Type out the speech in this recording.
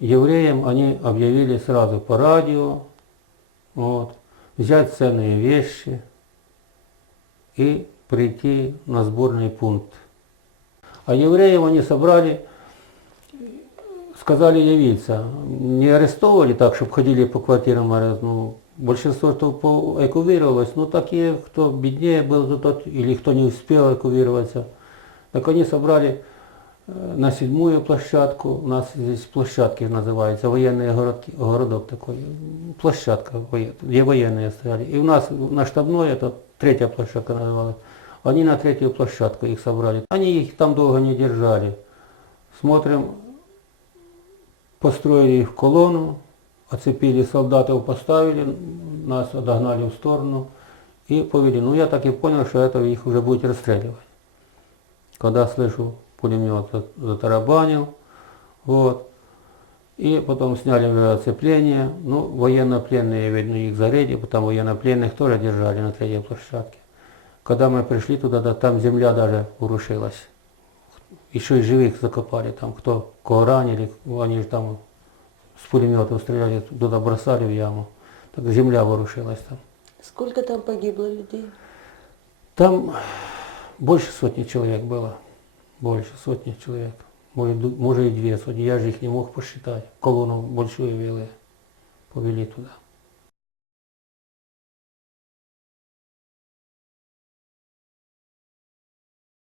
евреям они объявили сразу по радио, вот, взять ценные вещи и прийти на сборный пункт. А евреев они собрали, сказали явиться. Не арестовывали так, чтобы ходили по квартирам, ну, большинство, кто эвакуировалось, ну, такие, кто беднее был, тот, или кто не успел эвакуироваться, так они собрали на 7-ю площадку, у нас здесь площадки называются, военный городок такой, площадка, где военные стояли. И у нас на штабной, это 3-я площадка называлась, они на 3-ю площадку их собрали. Они их там долго не держали. Смотрим, построили их в колонну, оцепили солдатов, поставили, нас отогнали в сторону и повели. Ну я так и понял, что это их уже будет расстреливать. Когда слышу, пулемет затарабанил, вот. И потом сняли оцепление. Ну, военнопленные, видно, их зарядили, потом военнопленных тоже держали на 3-й площадке. Когда мы пришли туда, да, там земля даже урушилась. Еще и живых закопали там, кого ранили, они же там с пулеметов стреляли, туда бросали в яму. Так земля ворушилась там. Сколько там погибло людей? Там больше сотни человек было. Больше сотни человек. Может и 2 сотни. Я же их не мог посчитать. Колонну большую вели, повели туда.